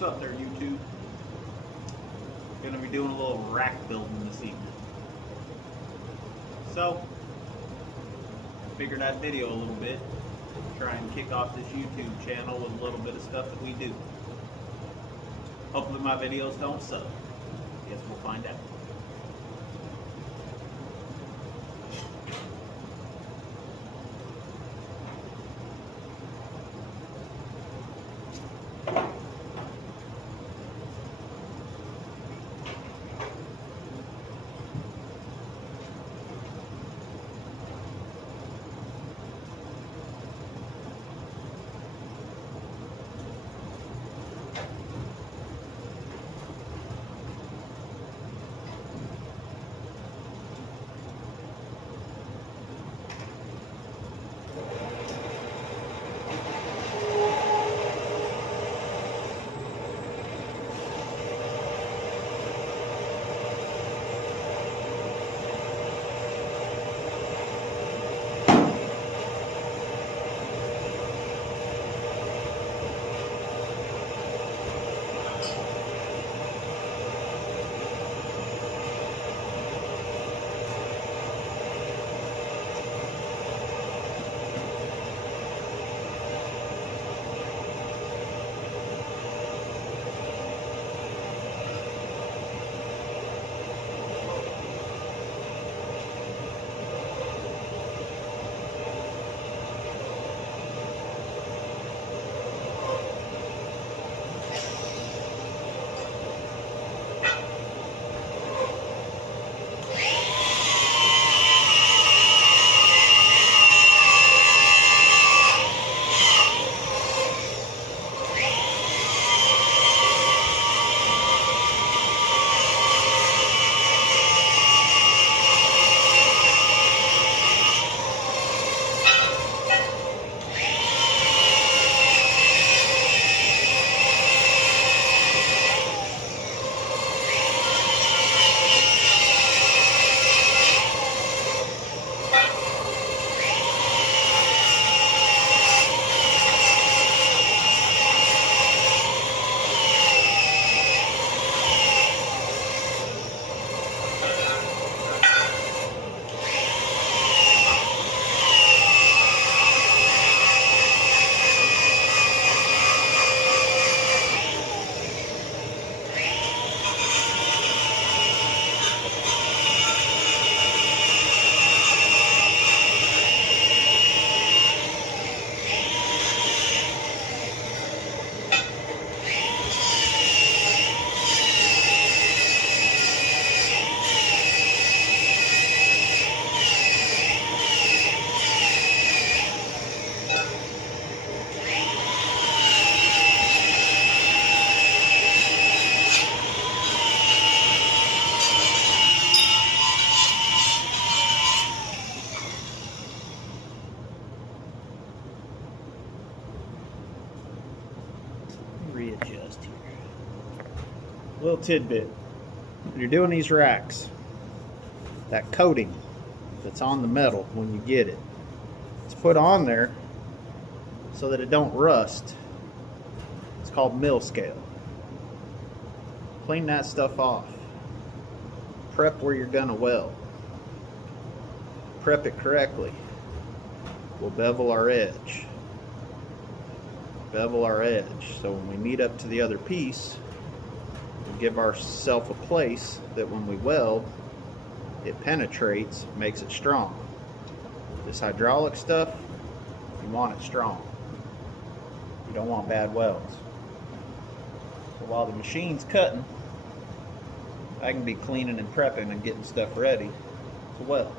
What's up there, YouTube? Gonna be doing a little rack building this evening. So, figured I'd video a little bit, try and kick off this YouTube channel with a little bit of stuff that we do. Hopefully my videos don't suck. Guess we'll find out. Readjust here. Little tidbit. When you're doing these racks, that coating that's on the metal when you get it, it's put on there so that it don't rust. It's called mill scale. Clean that stuff off. Prep where you're gonna weld. Prep it correctly. We'll bevel our edge. Bevel our edge, so when we meet up to the other piece, we give ourselves a place that when we weld, it penetrates, makes it strong. This hydraulic stuff, you want it strong. You don't want bad welds. So while the machine's cutting, I can be cleaning and prepping and getting stuff ready to weld.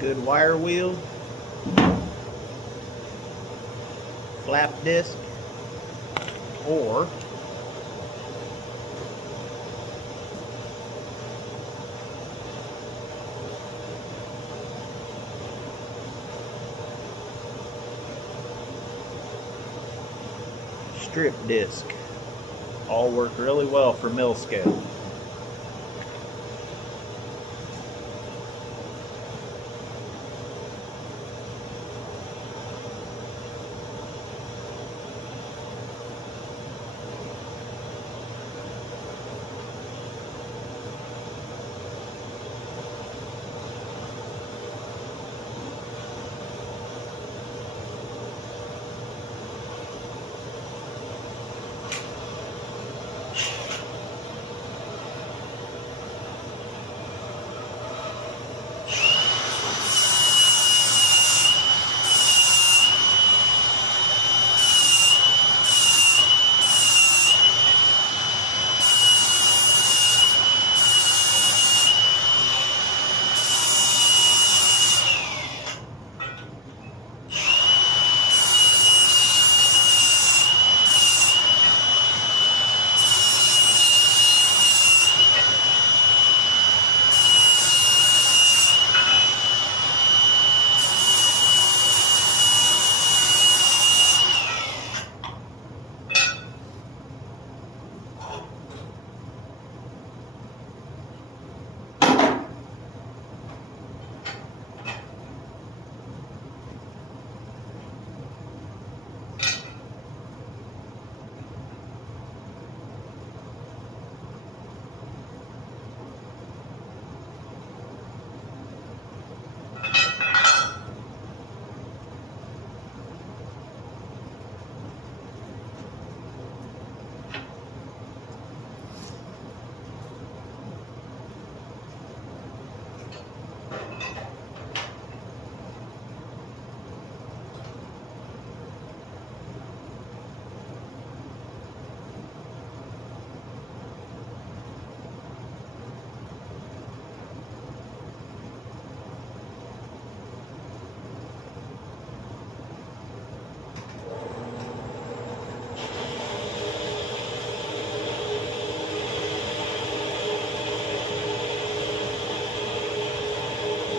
Good wire wheel, flap disc, or strip disc. All work really well for mill scale.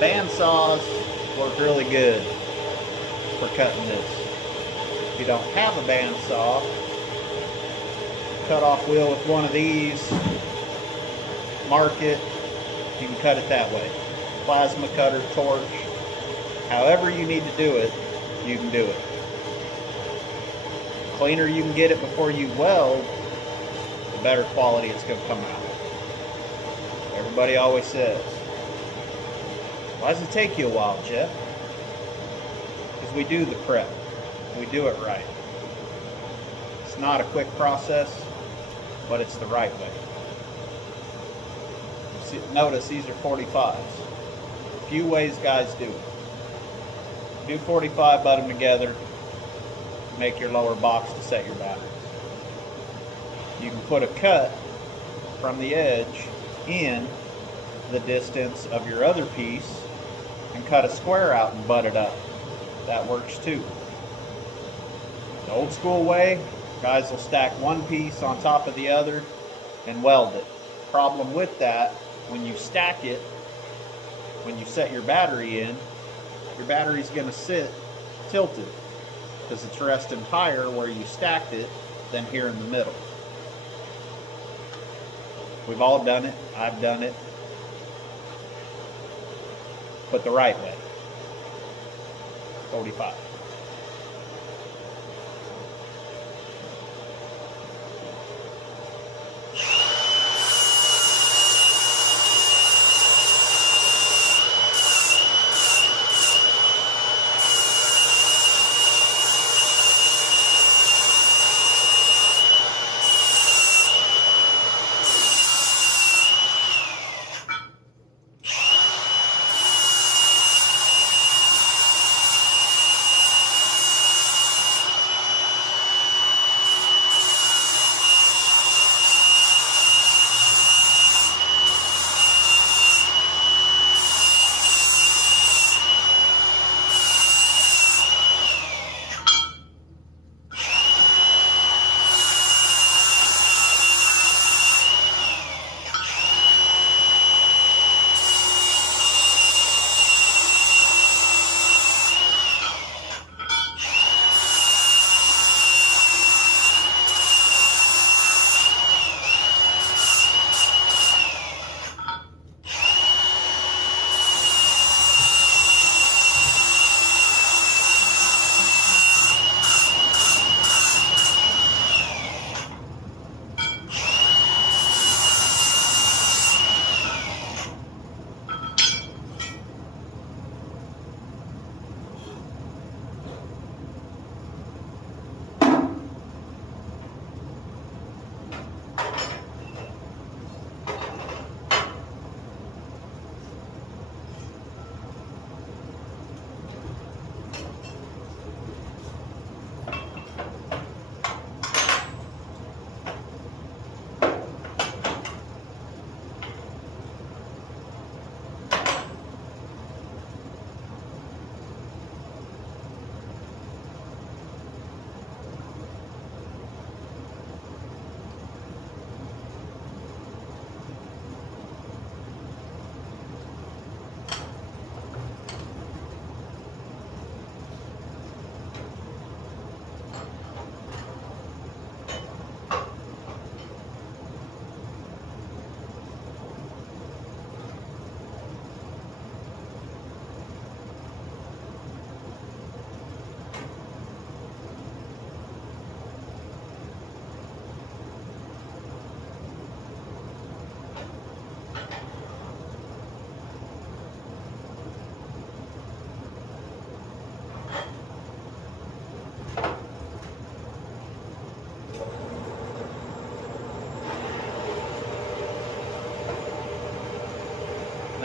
Bandsaws work really good for cutting this. If you don't have a bandsaw, cut off wheel with one of these, mark it, you can cut it that way. Plasma cutter, torch, however you need to do it, you can do it. The cleaner you can get it before you weld, the better quality it's going to come out. Everybody always says, why does it take you a while, Jeff? Because we do the prep. We do it right. It's not a quick process, but it's the right way. See, notice these are 45s. Few ways guys do it. Do 45, butt them together, make your lower box to set your batteries. You can put a cut from the edge in the distance of your other piece and cut a square out and butt it up. That works too. The old school way, guys will stack one piece on top of the other and weld it. Problem with that, when you stack it, when you set your battery in, your battery's going to sit tilted because it's resting higher where you stacked it than here in the middle. We've all done it. I've done it. But the right way. 45.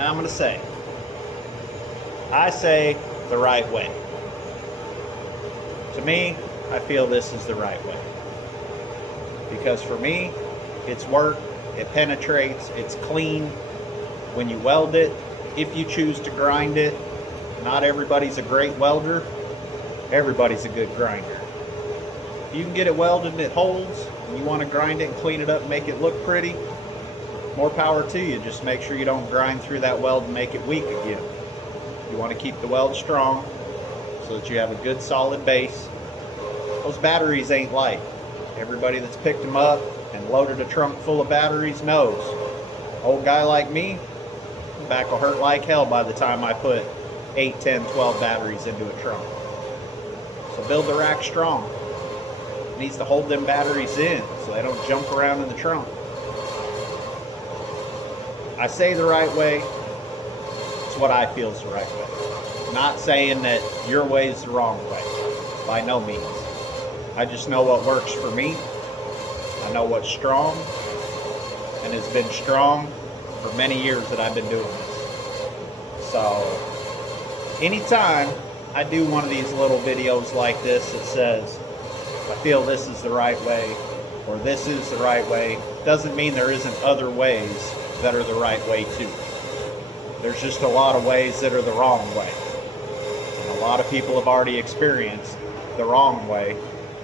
I'm going to say. I say the right way. To me, I feel this is the right way. Because for me, it's work, it penetrates, it's clean. When you weld it, if you choose to grind it, not everybody's a great welder, everybody's a good grinder. If you can get it welded and it holds, and you want to grind it and clean it up and make it look pretty, more power to you. Just make sure you don't grind through that weld and make it weak again. You want to keep the weld strong so that you have a good solid base. Those batteries ain't light. Everybody that's picked them up and loaded a trunk full of batteries knows. Old guy like me, back will hurt like hell by the time I put 8, 10, 12 batteries into a trunk. So build the rack strong. It needs to hold them batteries in so they don't jump around in the trunk. I say the right way. It's what I feel is the right way. Not saying that your way is the wrong way. By no means. I just know what works for me. I know what's strong, and it's been strong for many years that I've been doing this. So, anytime I do one of these little videos like this that says, I feel this is the right way, or this is the right way, doesn't mean there isn't other ways that are the right way too. There's just a lot of ways that are the wrong way. And a lot of people have already experienced the wrong way,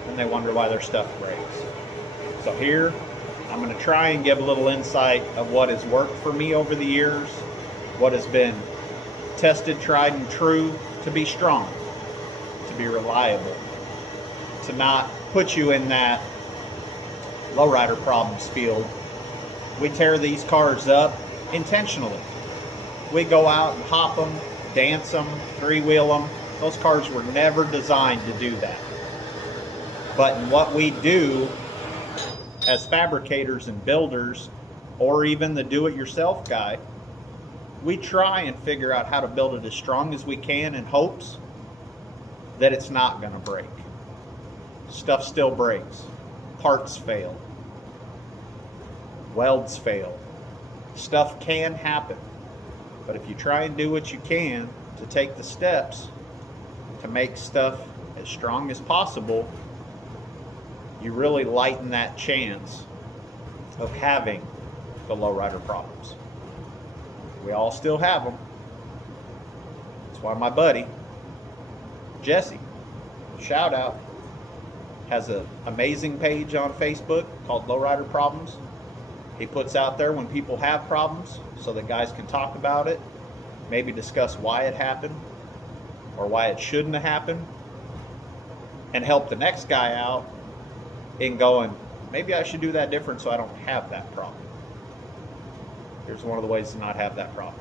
and they wonder why their stuff breaks. So here, I'm going to try and give a little insight of what has worked for me over the years, what has been tested, tried, and true to be strong, to be reliable, to not put you in that lowrider problems field. We tear these cars up intentionally. We go out and hop them, dance them, three-wheel them. Those cars were never designed to do that. But in what we do as fabricators and builders, or even the do-it-yourself guy, we try and figure out how to build it as strong as we can in hopes that it's not going to break. Stuff still breaks. Parts fail. Welds fail. Stuff can happen. But if you try and do what you can to take the steps to make stuff as strong as possible, you really lighten that chance of having the lowrider problems. We all still have them. That's why my buddy, Jesse, shout out, has an amazing page on Facebook called Lowrider Problems. He puts out there when people have problems so that guys can talk about it, maybe discuss why it happened or why it shouldn't have happened, and help the next guy out in going, maybe I should do that different so I don't have that problem. Here's one of the ways to not have that problem.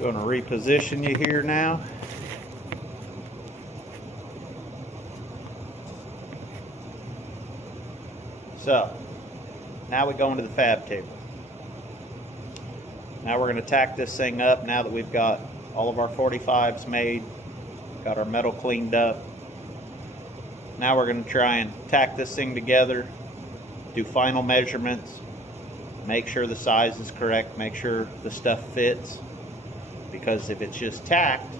Going to reposition you here now. So, now we go into the fab table. Now we're going to tack this thing up now that we've got all of our 45s made, got our metal cleaned up. Now we're going to try and tack this thing together, do final measurements, make sure the size is correct, make sure the stuff fits. Because if it's just tacked,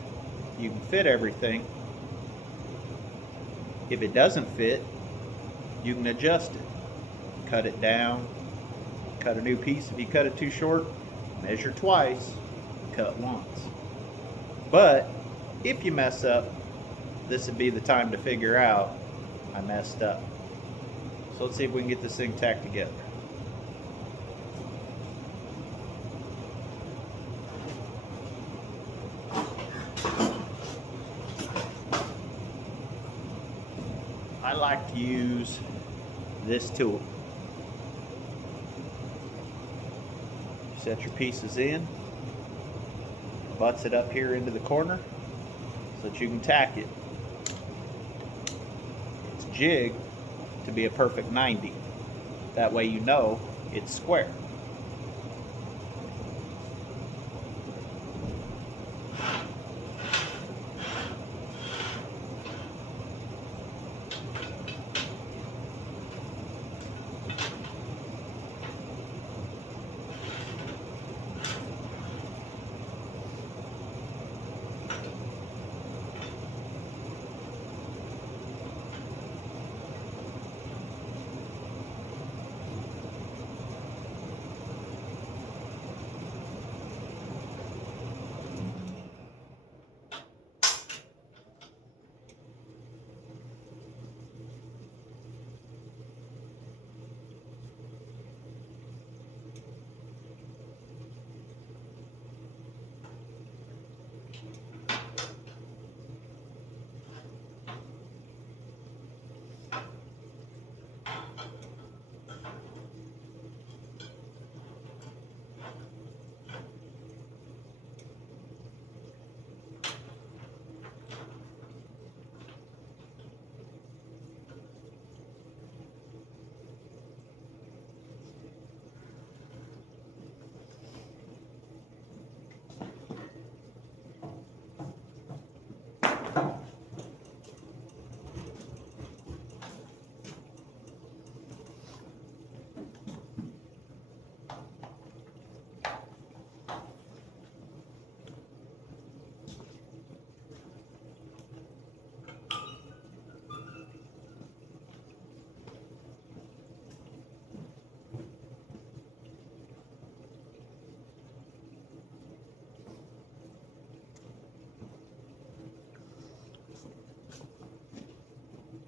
you can fit everything. If it doesn't fit, you can adjust it. Cut it down, cut a new piece. If you cut it too short, measure twice, cut once. But if you mess up, this would be the time to figure out I messed up. So let's see if we can get this thing tacked together. I like to use this tool. Set your pieces in, butts it up here into the corner so that you can tack it. It's jigged to be a perfect 90. That way you know it's square.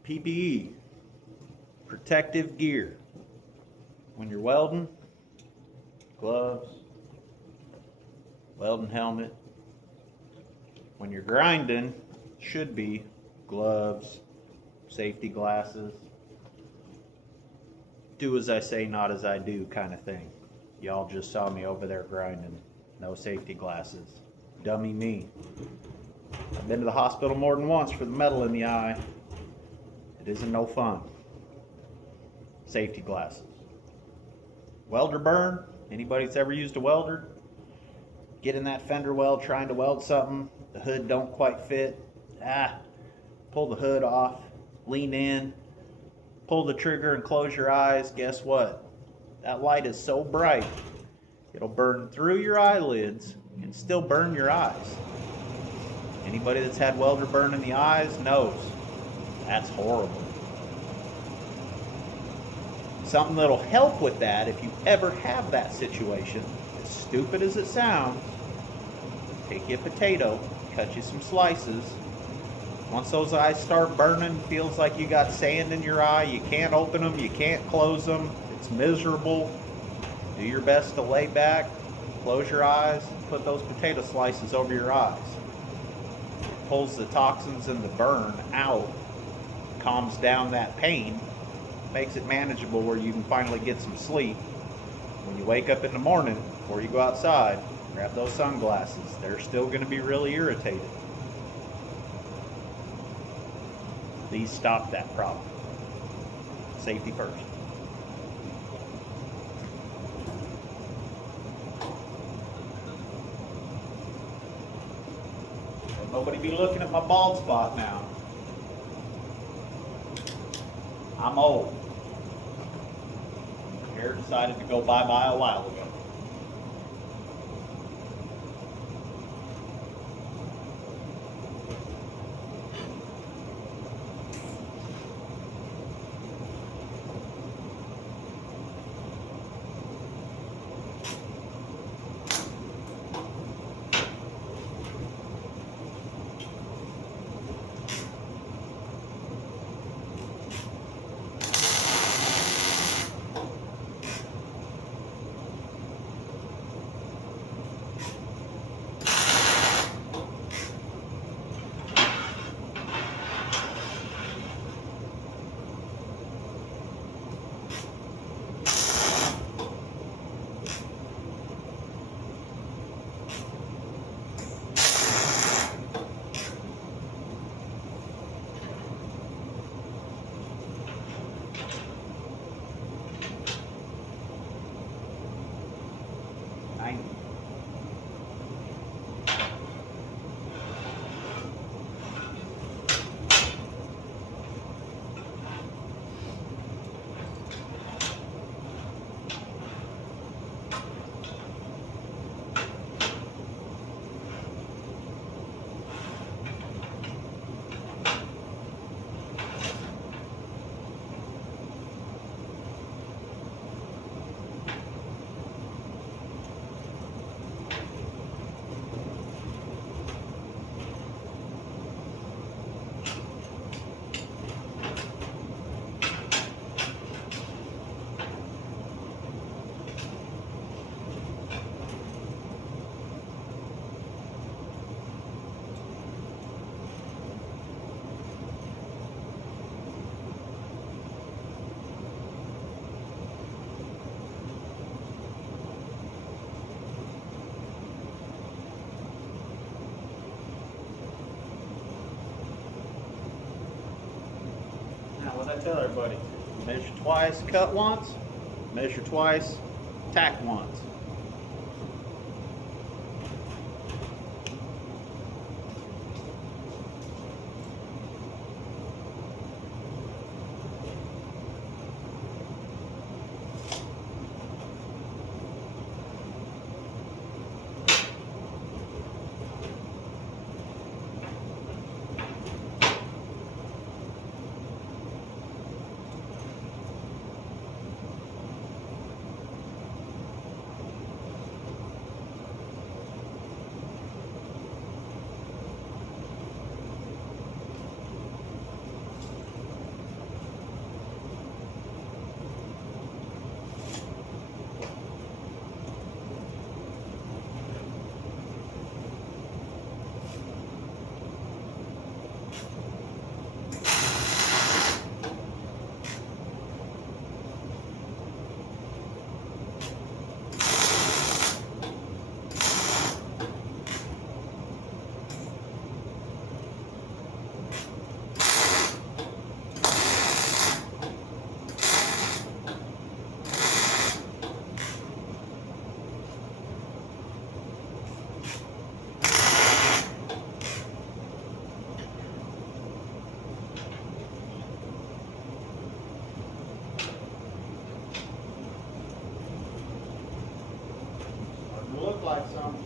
PPE, protective gear. When you're welding, gloves, welding helmet. When you're grinding, should be gloves, safety glasses. Do as I say, not as I do kind of thing. Y'all just saw me over there grinding. No safety glasses. Dummy me. I've been to the hospital more than once for the metal in the eye. It isn't no fun. Safety glasses. Welder burn. Anybody that's ever used a welder? Get in that fender weld trying to weld something. The hood don't quite fit. Pull the hood off. Lean in. Pull the trigger and close your eyes. Guess what? That light is so bright, it'll burn through your eyelids and still burn your eyes. Anybody that's had welder burn in the eyes knows that's horrible. Something that'll help with that, if you ever have that situation, as stupid as it sounds, take you a potato, cut you some slices. Once those eyes start burning, feels like you got sand in your eye, you can't open them, you can't close them, it's miserable. Do your best to lay back, close your eyes, put those potato slices over your eyes. It pulls the toxins and the burn out, calms down that pain, makes it manageable where you can finally get some sleep. When you wake up in the morning, before you go outside, Grab those sunglasses. They're still going to be really irritated. These stop that problem. Safety first. Nobody be looking at my bald spot now. I'm old. Hair decided to go bye-bye a while ago. I tell everybody, measure twice, cut once, measure twice, tack once. Look like some.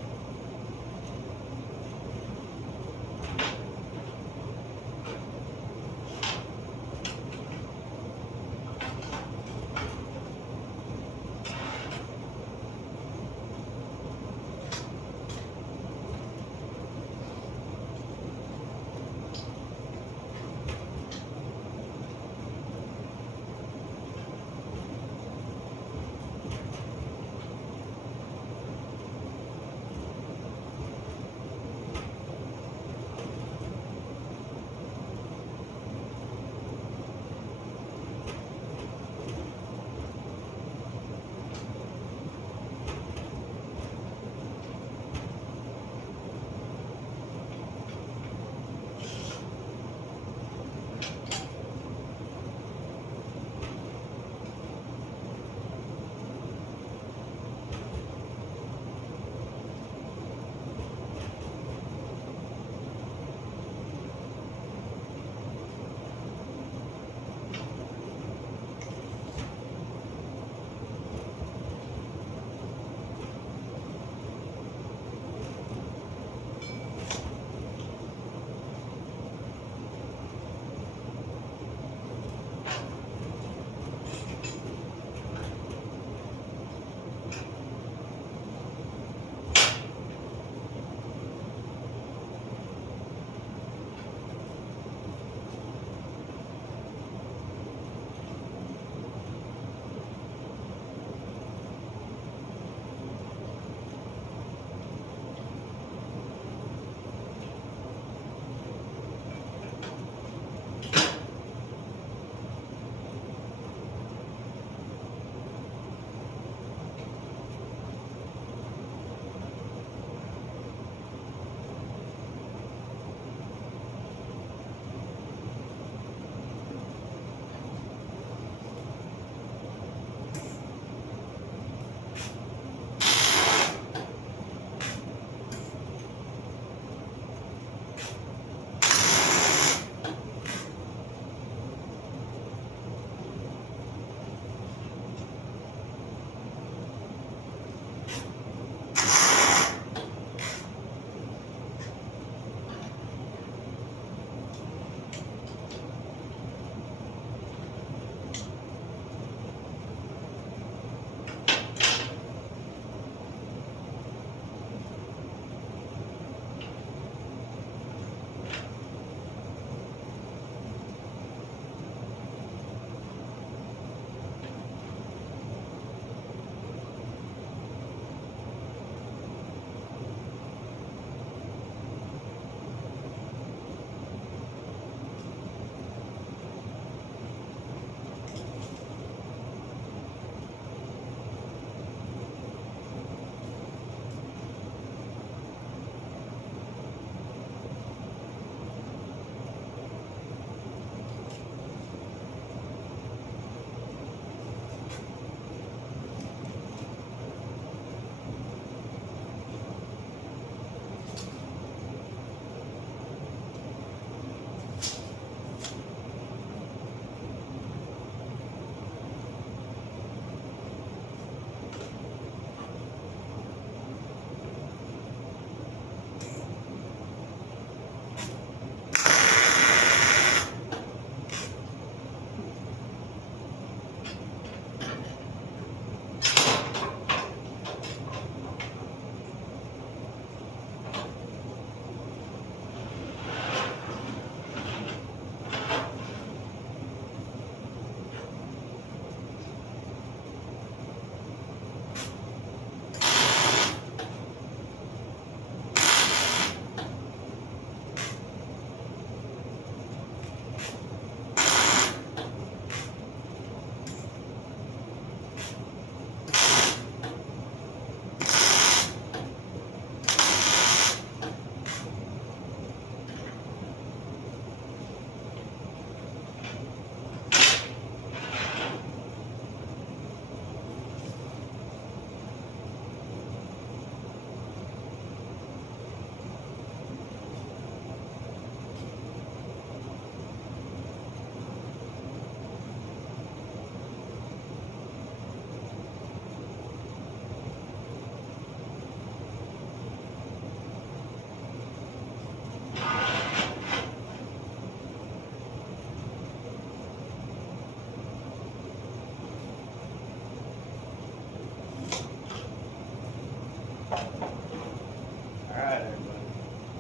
Alright, everybody.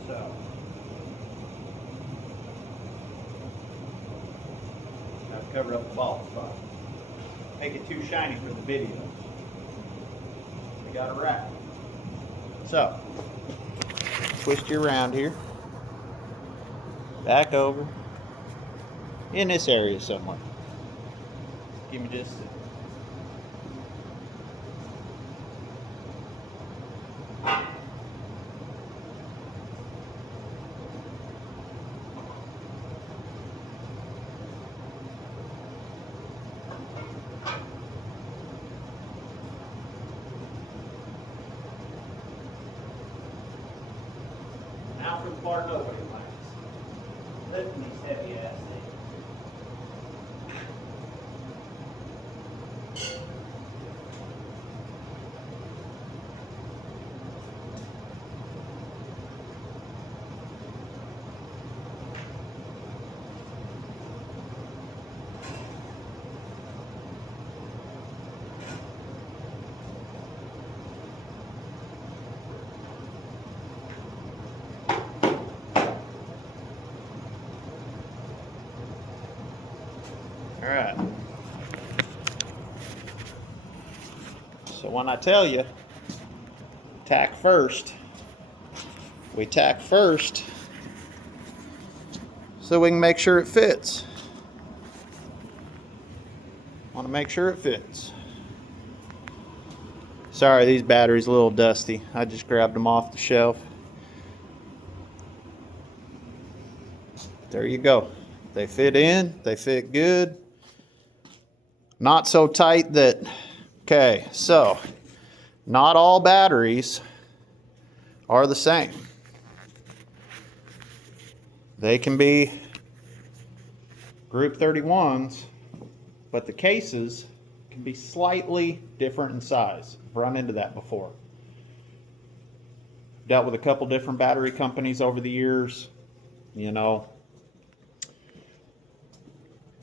So, I've covered up the bald spot. Make it too shiny for the video. We got a wrap. So, twist you around here. Back over. In this area somewhere. Give me just a second. Now for the part nobody likes. Lifting these heavy ass things. All right. So when I tell you, tack first, we tack first so we can make sure it fits. Want to make sure it fits. Sorry, these batteries are a little dusty. I just grabbed them off the shelf. There you go. They fit in, they fit good. Not so tight that, okay, so not all batteries are the same. They can be group 31s, but the cases can be slightly different in size. I've run into that before. Dealt with a couple different battery companies over the years. You know,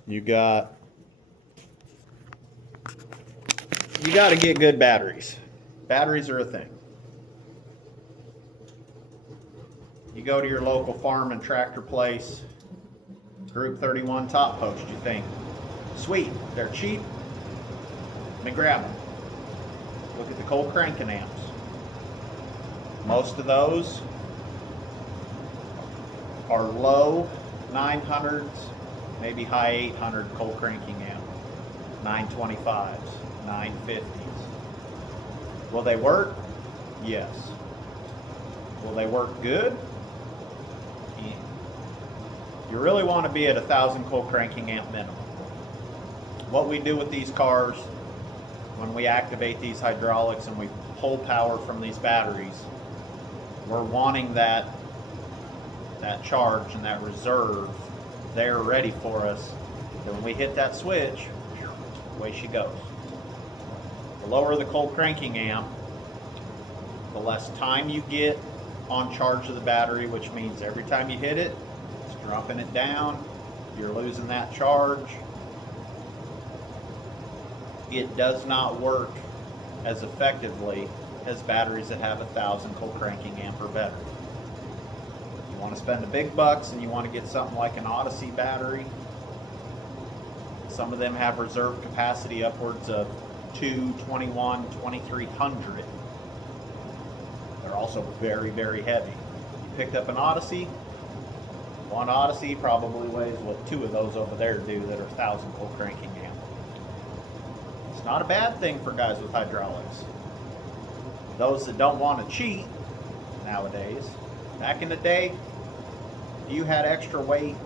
you got to get good batteries. Batteries are a thing. You go to your local farm and tractor place, Group 31 top post, you think, sweet, they're cheap, let me grab them. Look at the cold cranking amps. Most of those are low 900s, maybe high 800 cold cranking amp, 925s, 950s. Will they work? Yes. Will they work good? Yeah. You really want to be at 1,000 cold cranking amp minimum. What we do with these cars when we activate these hydraulics and we pull power from these batteries, we're wanting that charge and that reserve there ready for us. And when we hit that switch, away she goes. The lower the cold cranking amp, the less time you get on charge of the battery, which means every time you hit it, it's dropping it down, you're losing that charge. It does not work as effectively as batteries that have 1,000 cold cranking amp or better. You want to spend the big bucks and you want to get something like an Odyssey battery. Some of them have reserve capacity upwards of 221, 2300. They're also very, very heavy. You picked up an Odyssey, one Odyssey probably weighs what two of those over there do that are 1,000 cold cranking amp. It's not a bad thing for guys with hydraulics. Those that don't want to cheat nowadays, back in the day, if you had extra weight,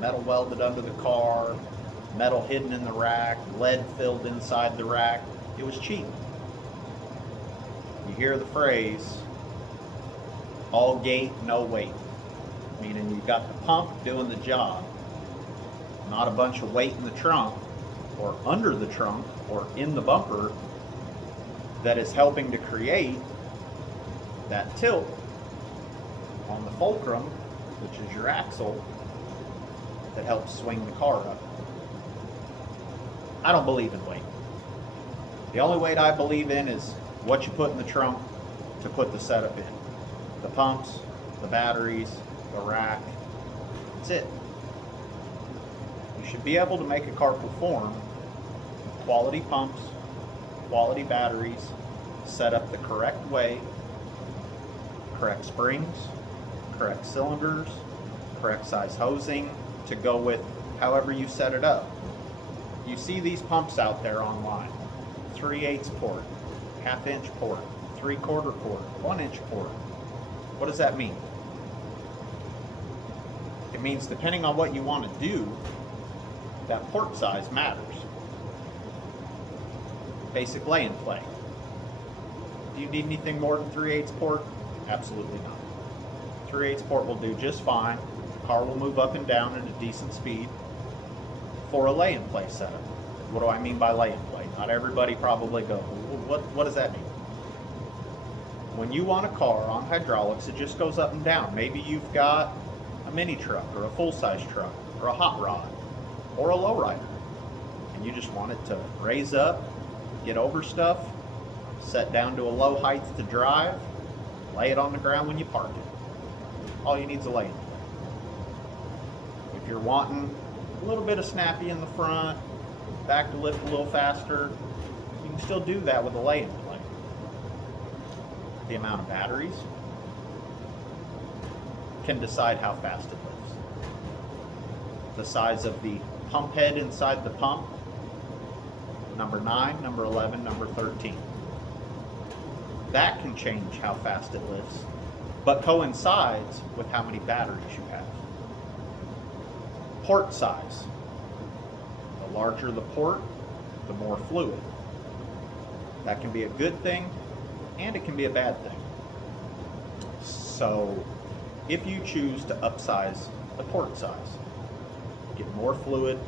metal welded under the car, metal hidden in the rack, lead filled inside the rack, it was cheap. You hear the phrase, all gate, no weight. Meaning you've got the pump doing the job, not a bunch of weight in the trunk or under the trunk or in the bumper that is helping to create that tilt on the fulcrum, which is your axle, that helps swing the car up. I don't believe in weight. The only weight I believe in is what you put in the trunk to put the setup in. The pumps, the batteries, the rack, that's it. You should be able to make a car perform quality pumps, quality batteries, set up the correct way, correct springs, correct cylinders, correct size hosing to go with however you set it up. You see these pumps out there online, 3/8 port, 1/2 inch port, 3/4 port, 1 inch port. What does that mean? It means depending on what you want to do, that port size matters. Basic lay and play. Do you need anything more than 3/8 port? Absolutely not. 3/8 port will do just fine. The car will move up and down at a decent speed for a lay and play setup. What do I mean by lay and play? Not everybody probably goes, what does that mean? When you want a car on hydraulics, it just goes up and down. Maybe you've got a mini truck or a full-size truck or a hot rod or a lowrider, and you just want it to raise up, get over stuff, set down to a low height to drive, lay it on the ground when you park it. All you need is a lay and play. If you're wanting a little bit of snappy in the front, back to lift a little faster, you can still do that with a lay and play. The amount of batteries can decide how fast it lifts. The size of the pump head inside the pump, number 9, number 11, number 13. That can change how fast it lifts, but coincides with how many batteries you have. Port size. The larger the port, the more fluid. That can be a good thing, and it can be a bad thing. So, if you choose to upsize the port size, get more fluid,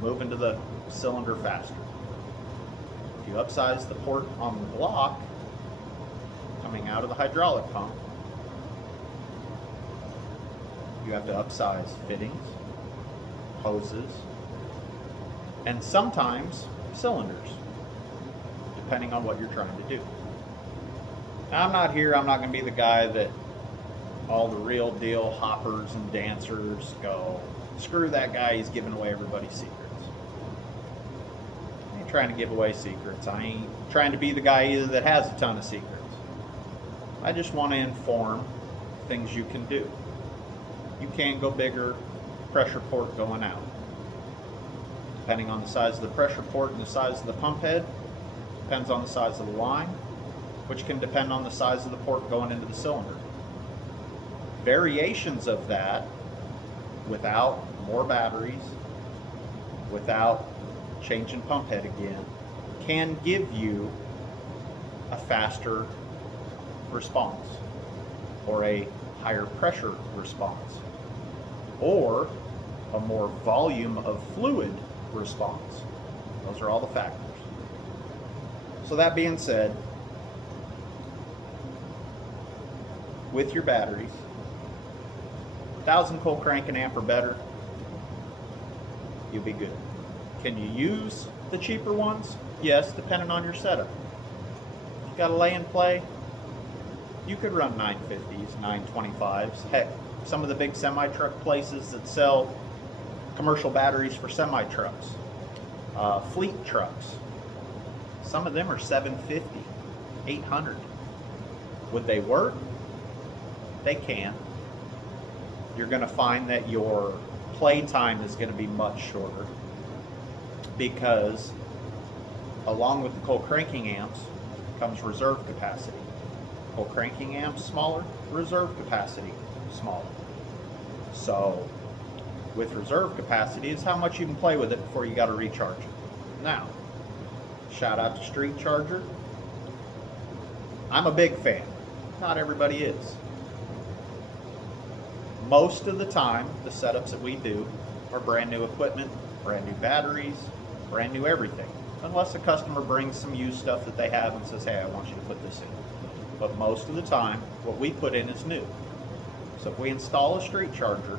move into the cylinder faster. If you upsize the port on the block, coming out of the hydraulic pump, you have to upsize fittings, hoses, and sometimes cylinders, depending on what you're trying to do. Now, I'm not going to be the guy that all the real deal hoppers and dancers go, screw that guy, he's giving away everybody's secrets. I ain't trying to give away secrets. I ain't trying to be the guy either that has a ton of secrets. I just want to inform things you can do. You can go bigger, pressure port going out. Depending on the size of the pressure port and the size of the pump head, depends on the size of the line, which can depend on the size of the port going into the cylinder. Variations of that, without more batteries, without changing pump head again, can give you a faster response or a higher pressure response or a more volume of fluid response. Those are all the factors. So that being said, with your batteries, 1,000 cold cranking amp or better, you'll be good. Can you use the cheaper ones? Yes, depending on your setup. If you got a lay and play, you could run 950s, 925s. Heck, some of the big semi-truck places that sell commercial batteries for semi-trucks, fleet trucks, some of them are 750, 800. Would they work? They can. You're going to find that your play time is going to be much shorter because along with the cold cranking amps comes reserve capacity. Cold cranking amps smaller, reserve capacity smaller. So with reserve capacity is how much you can play with it before you got to recharge it. Now, shout out to Street Charger. I'm a big fan. Not everybody is. Most of the time, the setups that we do are brand new equipment, brand new batteries, brand new everything. Unless a customer brings some used stuff that they have and says, hey, I want you to put this in. But most of the time, what we put in is new. So if we install a Street Charger,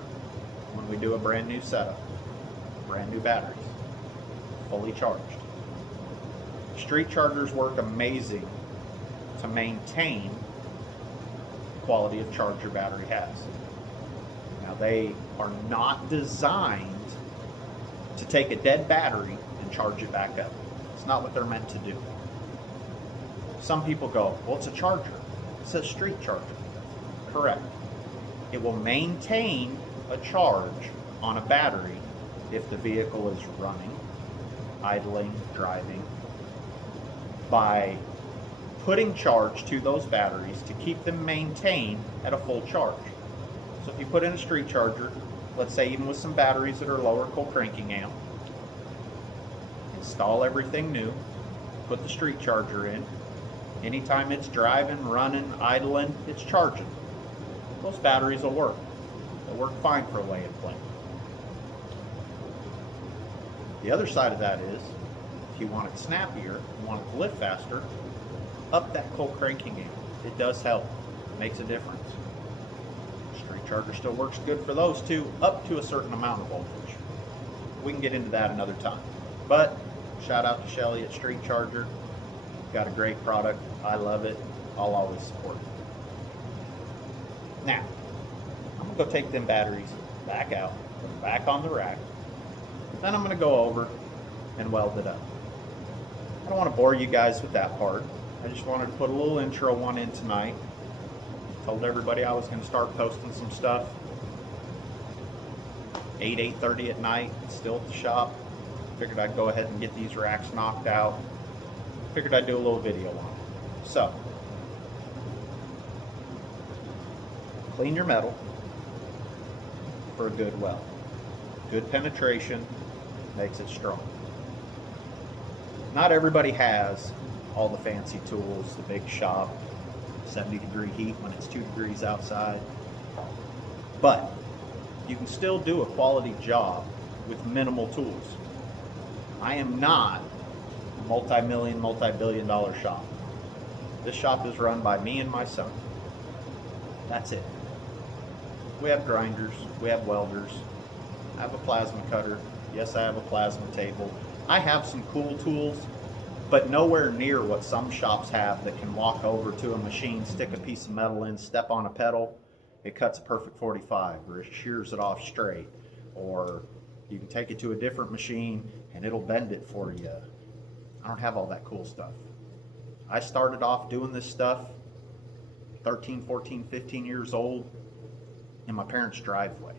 when we do a brand new setup, brand new batteries, fully charged. Street Chargers work amazing to maintain the quality of charge your battery has. Now, they are not designed to take a dead battery and charge it back up. It's not what they're meant to do. Some people go, well, it's a charger. It's a street charger. Correct. It will maintain a charge on a battery if the vehicle is running, idling, driving, by putting charge to those batteries to keep them maintained at a full charge. So if you put in a street charger, let's say even with some batteries that are lower co-cranking amp, install everything new, put the street charger in. Anytime it's driving, running, idling, it's charging. Those batteries will work. They'll work fine for a lay-in plane. The other side of that is, if you want it snappier, you want it to lift faster, up that co-cranking amp. It does help. It makes a difference. Street charger still works good for those two, up to a certain amount of voltage. We can get into that another time. But shout out to Shelly at Street Charger. Got a great product. I love it. I'll always support it. Now, I'm going to go take them batteries back out, put them back on the rack. Then I'm going to go over and weld it up. I don't want to bore you guys with that part. I just wanted to put a little intro one in tonight. Told everybody I was going to start posting some stuff. 8:30 at night, still at the shop. Figured I'd go ahead and get these racks knocked out. Figured I'd do a little video on it. So, clean your metal for a good weld. Good penetration makes it strong. Not everybody has all the fancy tools, the big shop, 70-degree heat when it's 2 degrees outside. But you can still do a quality job with minimal tools. I am not a multi-million, multi-billion dollar shop. This shop is run by me and my son. That's it. We have grinders, we have welders, I have a plasma cutter. Yes, I have a plasma table. I have some cool tools, but nowhere near what some shops have that can walk over to a machine, stick a piece of metal in, step on a pedal, it cuts a perfect 45, or it shears it off straight, or you can take it to a different machine and it'll bend it for you. I don't have all that cool stuff. I started off doing this stuff 13, 14, 15 years old in my parents' driveway,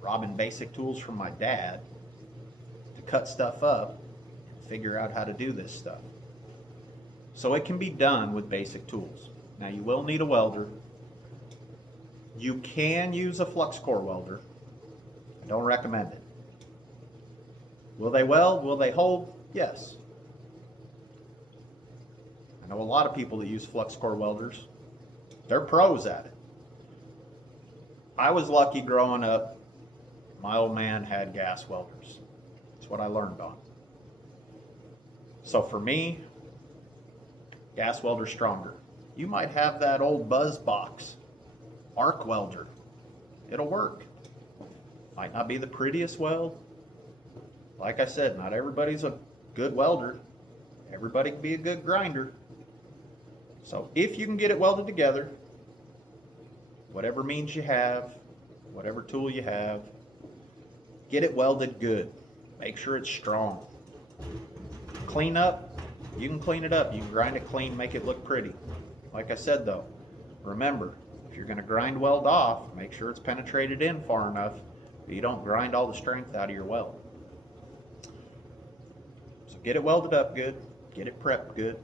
robbing basic tools from my dad to cut stuff up and figure out how to do this stuff. So it can be done with basic tools. Now you will need a welder. You can use a flux core welder. I don't recommend it. Will they weld? Will they hold? Yes. I know a lot of people that use flux core welders. They're pros at it. I was lucky growing up. My old man had gas welders. That's what I learned on. So for me, gas welder's stronger. You might have that old Buzz box arc welder. It'll work. Might not be the prettiest weld. Like I said, not everybody's a good welder. Everybody can be a good grinder. So if you can get it welded together, whatever means you have, whatever tool you have, get it welded good. Make sure it's strong. Clean up, you can clean it up. You can grind it clean, make it look pretty. Like I said though, remember, if you're going to grind weld off, make sure it's penetrated in far enough that you don't grind all the strength out of your weld. So get it welded up good, get it prepped good,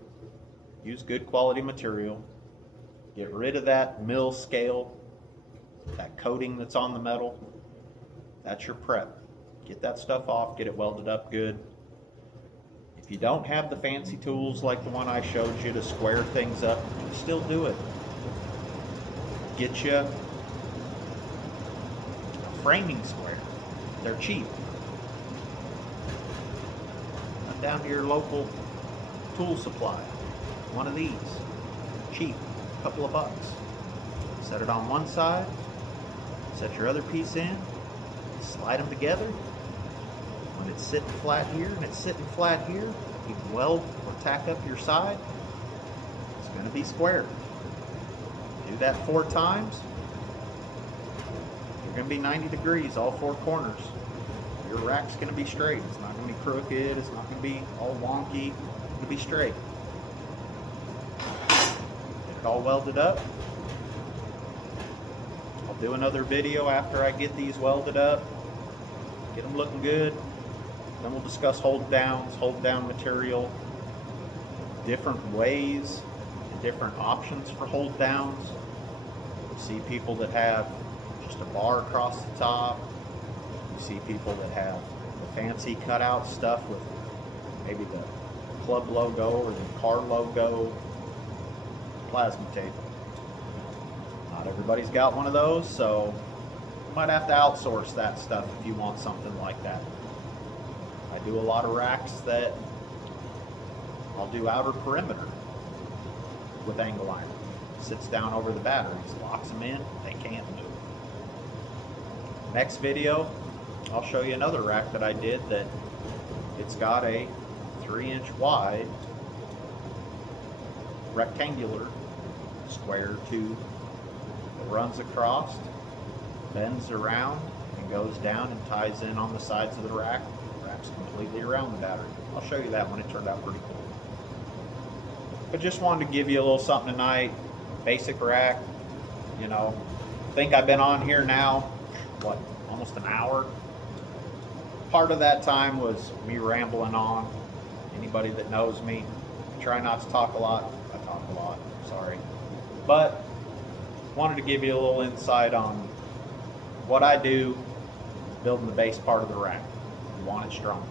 use good quality material, get rid of that mill scale, that coating that's on the metal. That's your prep. Get that stuff off, get it welded up good. If you don't have the fancy tools like the one I showed you to square things up, still do it. Get you a framing square. They're cheap. Run down to your local tool supply. One of these. Cheap. A couple of bucks. Set it on one side. Set your other piece in. Slide them together. When it's sitting flat here and it's sitting flat here, you can weld or tack up your side. going to be square. Do that 4 times, you're going to be 90 degrees all 4 corners. Your rack's going to be straight. It's not going to be crooked. It's not going to be all wonky. It's going to be straight. Get it all welded up. I'll do another video after I get these welded up, get them looking good. Then we'll discuss hold down material, different ways and different options for hold downs. You see people that have just a bar across the top. You see people that have the fancy cutout stuff with maybe the club logo or the car logo, plasma tape. Not everybody's got one of those, so you might have to outsource that stuff if you want something like that. I do a lot of racks that I'll do outer perimeter with angle iron. Sits down over the batteries, locks them in, they can't move. Next video, I'll show you another rack that I did that it's got a 3-inch wide rectangular square tube that runs across, bends around, and goes down and ties in on the sides of the rack. Wraps completely around the battery. I'll show you that one. It turned out pretty cool. But just wanted to give you a little something tonight. Basic rack. You know, I think I've been on here now, what, almost an hour. Part of that time was me rambling on. Anybody that knows me, I try not to talk a lot. I talk a lot, sorry. But wanted to give you a little insight on what I do building the base part of the rack. We want it strong.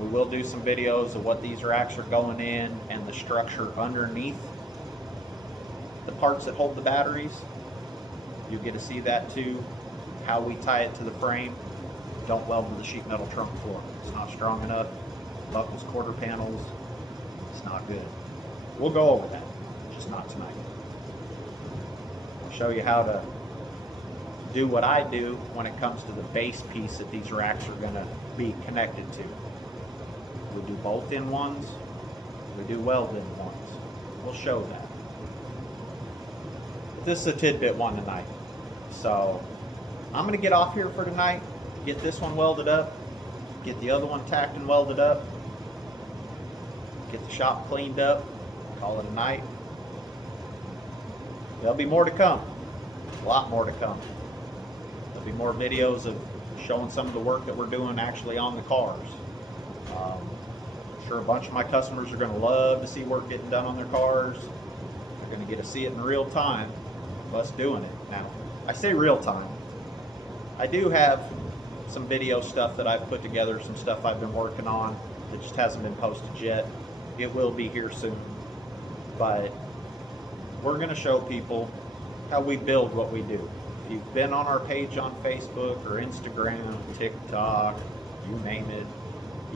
We will do some videos of what these racks are going in and the structure underneath the parts that hold the batteries. You'll get to see that too, how we tie it to the frame. Don't weld to the sheet metal trunk floor. It's not strong enough. Buckles, quarter panels, it's not good. We'll go over that, just not tonight. I'll show you how to do what I do when it comes to the base piece that these racks are going to be connected to. We do bolt-in ones, we do weld-in ones. We'll show that. This is a tidbit one tonight. So I'm going to get off here for tonight, get this one welded up, get the other one tacked and welded up, get the shop cleaned up, call it a night. There'll be more to come, a lot more to come. There'll be more videos of showing some of the work that we're doing actually on the cars. I'm sure a bunch of my customers are going to love to see work getting done on their cars. They're going to get to see it in real time of us doing it. Now, I say real time. I do have some video stuff that I've put together, some stuff I've been working on that just hasn't been posted yet. It will be here soon. But we're going to show people how we build what we do. If you've been on our page on Facebook or Instagram, TikTok, you name it,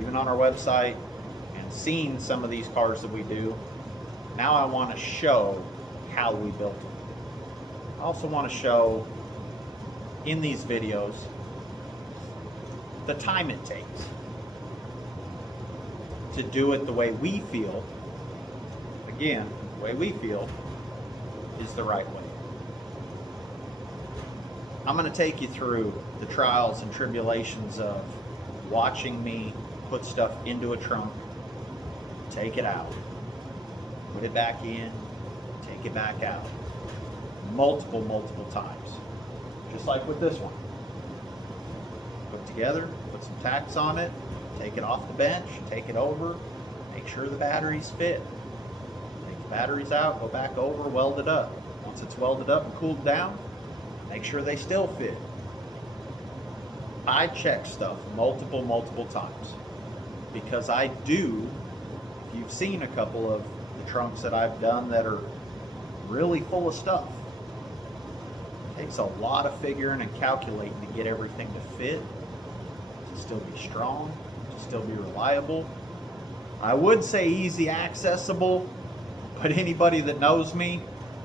even on our website, and seen some of these cars that we do, now I want to show how we built them. I also want to show in these videos the time it takes to do it the way we feel. Again, the way we feel is the right way. I'm going to take you through the trials and tribulations of watching me put stuff into a trunk, take it out, put it back in, take it back out, multiple times. Just like with this one. Put together, put some tacks on it, take it off the bench, take it over, make sure the batteries fit. Take the batteries out, go back over, weld it up. Once it's welded up and cooled down, make sure they still fit. I check stuff multiple times because I do, if you've seen a couple of the trunks that I've done that are really full of stuff, it takes a lot of figuring and calculating to get everything to fit, to still be strong, to still be reliable. I would say easy accessible, but anybody that knows me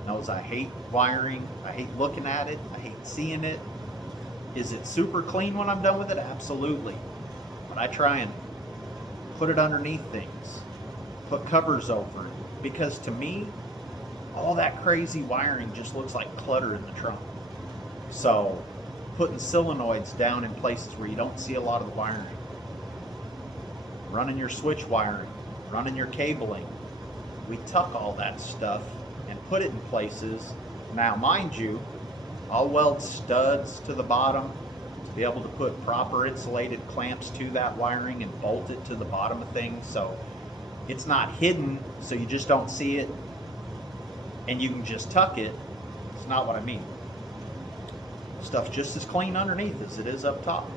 knows I hate wiring, I hate looking at it, I hate seeing it. Is it super clean when I'm done with it? Absolutely. But I try and put it underneath things. Put covers over it. Because to me, all that crazy wiring just looks like clutter in the trunk. So putting solenoids down in places where you don't see a lot of the wiring. Running your switch wiring, running your cabling. We tuck all that stuff and put it in places. Now, mind you, I'll weld studs to the bottom to be able to put proper insulated clamps to that wiring and bolt it to the bottom of things so it's not hidden, so you just don't see it and you can just tuck it. It's not what I mean. Stuff's just as clean underneath as it is up top.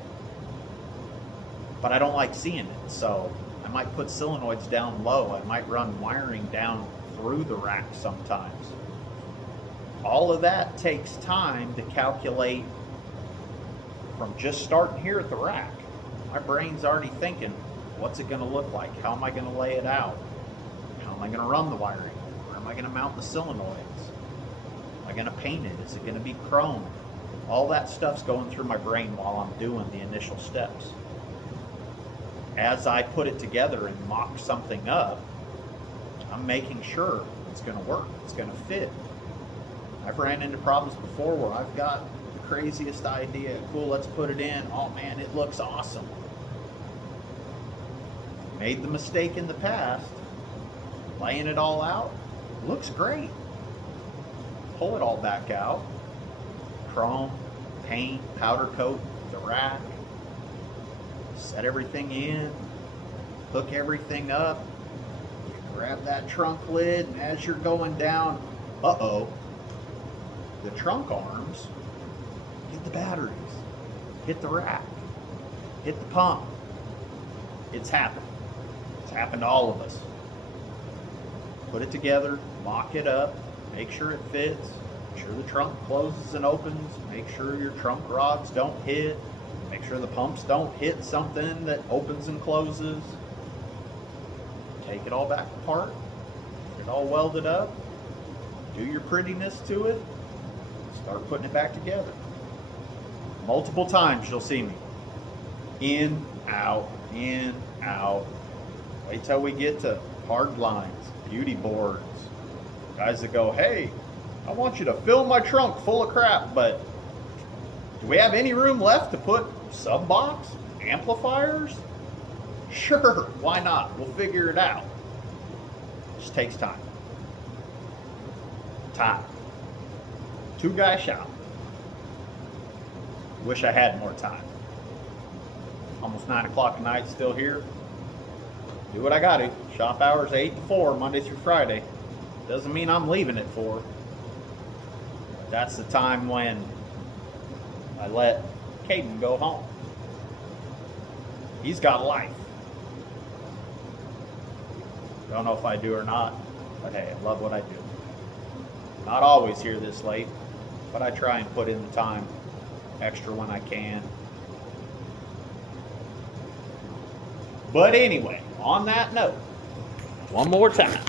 But I don't like seeing it, so I might put solenoids down low. I might run wiring down through the rack sometimes. All of that takes time to calculate from just starting here at the rack. My brain's already thinking, what's it going to look like? How am I going to lay it out? How am I going to run the wiring? Where am I going to mount the solenoids? Am I going to paint it? Is it going to be chrome? All that stuff's going through my brain while I'm doing the initial steps. As I put it together and mock something up, I'm making sure it's going to work, it's going to fit. I've ran into problems before where I've got the craziest idea. Cool, let's put it in. Oh man, it looks awesome. Made the mistake in the past, laying it all out, looks great. Pull it all back out. Chrome, paint, powder coat the rack. Set everything in, hook everything up, you grab that trunk lid, and as you're going down, the trunk arms hit the batteries, hit the rack, hit the pump. It's happened. It's happened to all of us. Put it together, mock it up, make sure it fits, make sure the trunk closes and opens, make sure your trunk rods don't hit, make sure the pumps don't hit something that opens and closes. Take it all back apart, get it all welded up, do your prettiness to it, start putting it back together. Multiple times you'll see me. In, out, in, out. Wait till we get to hard lines, beauty boards. Guys that go, hey, I want you to fill my trunk full of crap, but do we have any room left to put sub-box, amplifiers? Sure, why not? We'll figure it out. It just takes time. Time. 2-guy shop. Wish I had more time. Almost 9 o'clock at night, still here. Do what I gotta. Shop hours 8 to 4, Monday through Friday. Doesn't mean I'm leaving at 4. That's the time when I let Caden go home. He's got a life. Don't know if I do or not, but hey, I love what I do. Not always here this late, but I try and put in the time extra when I can. But anyway, on that note, one more time.